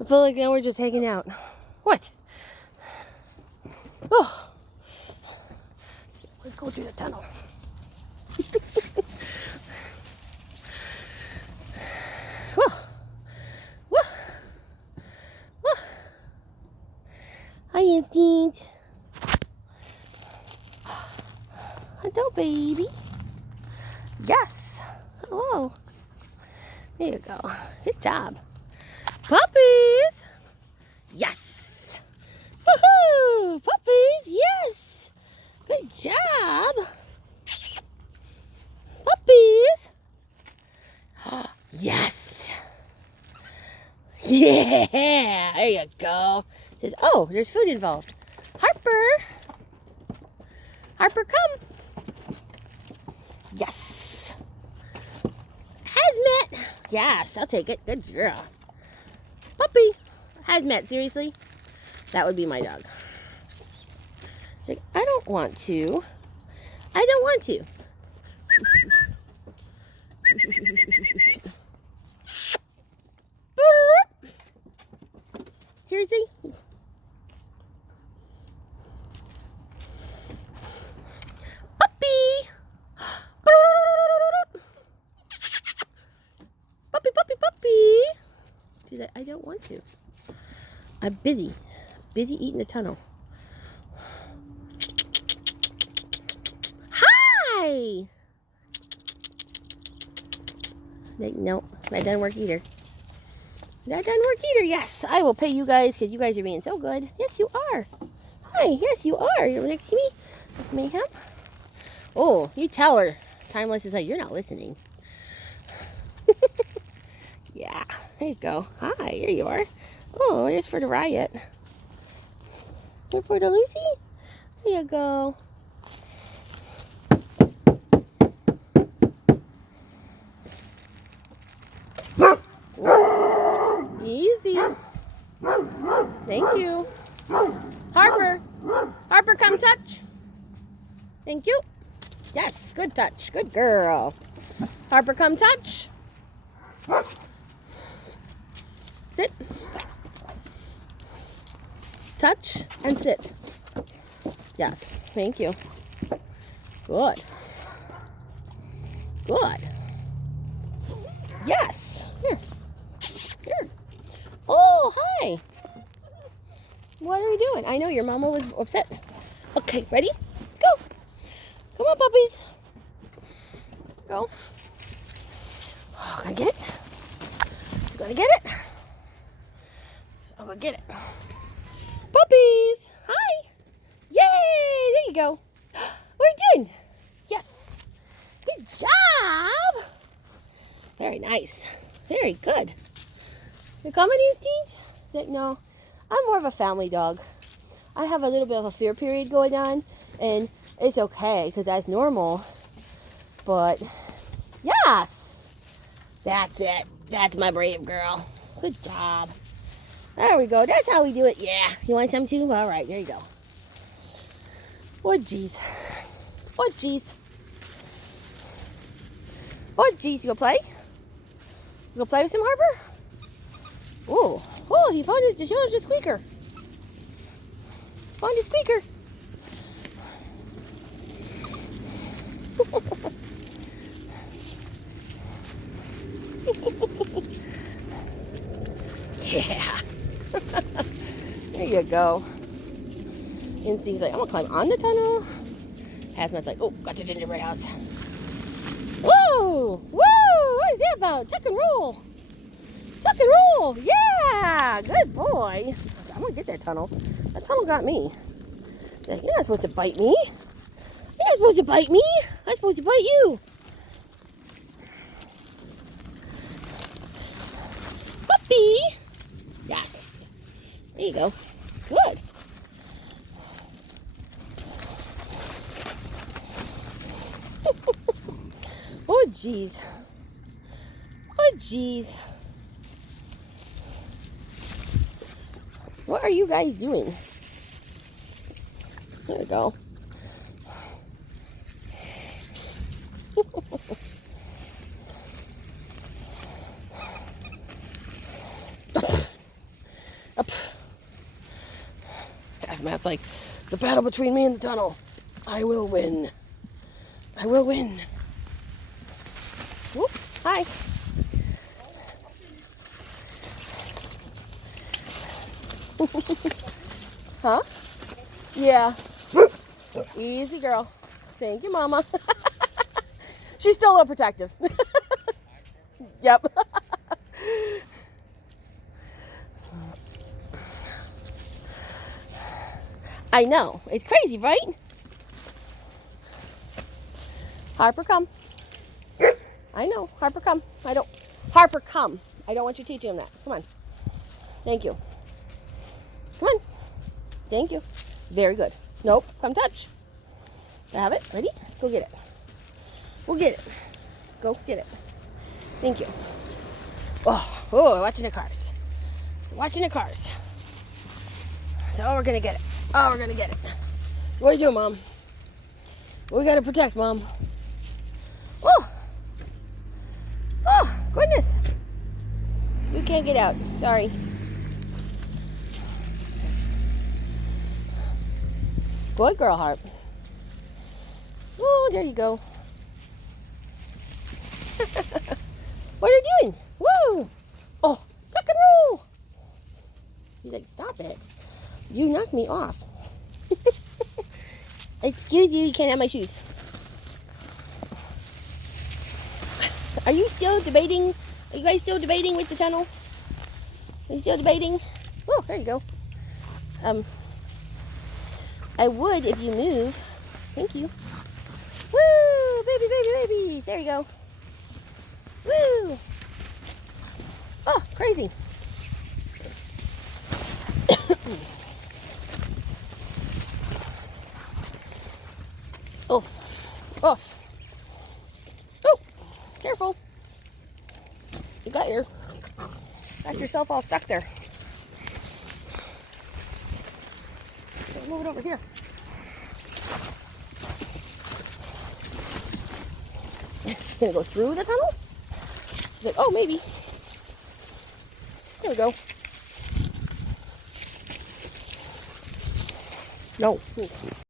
I feel like now we're just hanging out. What? Oh, let's go through the tunnel. Whoa. Whoa. Whoa. Hi, Instinct. Hello, baby. Yes. Hello. There you go. Good job. Puppies. Yes. Woohoo! Puppies. Yes. Good job. Puppies. Yes. Yeah. There you go. Says, oh, there's food involved. Harper. Harper, come. Yes. Hazmat. Yes, I'll take it. Good girl. Puppy. Hazmat, seriously? That would be my dog. It's like, I don't want to. I don't want to. Seriously? Puppy! Puppy, puppy, puppy! She's like, I don't want to. I'm busy. Busy eating the tunnel. Hi! Like, nope, that doesn't work either. That doesn't work either. Yes, I will pay you guys because you guys are being so good. Yes, you are. Hi, yes, you are. You're next to me. Mayhem. Oh, you tell her. Timeless is like, you're not listening. Yeah, there you go. Hi, here you are. Oh, here's for the riot. Here for the Lucy. There you go. Easy. Thank you. Harper. Harper, come touch. Thank you. Yes, good touch. Good girl. Harper, come touch. Sit. Touch and sit. Yes, thank you. Good. Good. Yes. Here. Here. Oh, hi. What are you doing? I know your mama was upset. Okay, ready? Let's go. Come on, puppies. Go. Oh, gonna get it. She's gonna get it. I'm gonna get it. Puppies. Hi. Yay. There you go. What are you doing? Yes. Good job. Very nice. Very good. You coming, Instinct? No. I'm more of a family dog. I have a little bit of a fear period going on, and it's okay because that's normal. But yes, that's it. That's my brave girl. Good job. There we go. That's how we do it. Yeah. You want some too? All right. There you go. Oh, jeez. Oh, jeez. Oh, jeez. You gonna play? You gonna play with some Harper? Oh. Oh, he found it. Show us the squeaker. Found his squeaker. Yeah. There you go. Instinct's like, I'm gonna climb on the tunnel. Hazmat's like, oh, got the gingerbread house. Whoa! Whoa! What is that about? Tuck and roll. Tuck and roll. Yeah! Good boy. I'm gonna get that tunnel. That tunnel got me. You're not supposed to bite me. You're not supposed to bite me. I'm supposed to bite you. Puppy. Yes. There you go. Good. Oh, jeez. Oh, jeez. What are you guys doing? There we go. Up. Hazmat's like, it's a battle between me and the tunnel. I will win. I will win. Whoop. Hi. Huh? Yeah. Easy, girl. Thank you, Mama. She's still a little protective. Yep. I know. It's crazy, right? Harper, come. I know. Harper, come. Harper, come. I don't want you teaching him that. Come on. Thank you. Come on. Thank you. Very good. Nope. Come touch. I have it. Ready? Go get it. Go get it. Go get it. Thank you. Oh, watching the cars. Watching the cars. So we're going to get it. Oh, we're going to get it. What are you doing, Mom? We got to protect, Mom. Oh, goodness. You can't get out. Sorry. Good girl, Harp. Oh, there you go. What are you doing? Whoa! Oh, tuck and roll! She's like, stop it. You knocked me off. Excuse you, you can't have my shoes. Are you still debating? Are you guys still debating with the tunnel? Are you still debating? Oh, there you go. I would if you move. Thank you. Woo! Baby, baby, baby. There you go. Woo! Oh, crazy. Oh. Oh. Oh. Careful. You got yourself all stuck there. Move it over here. Gonna go through the tunnel? She's like, oh, maybe. There we go. No.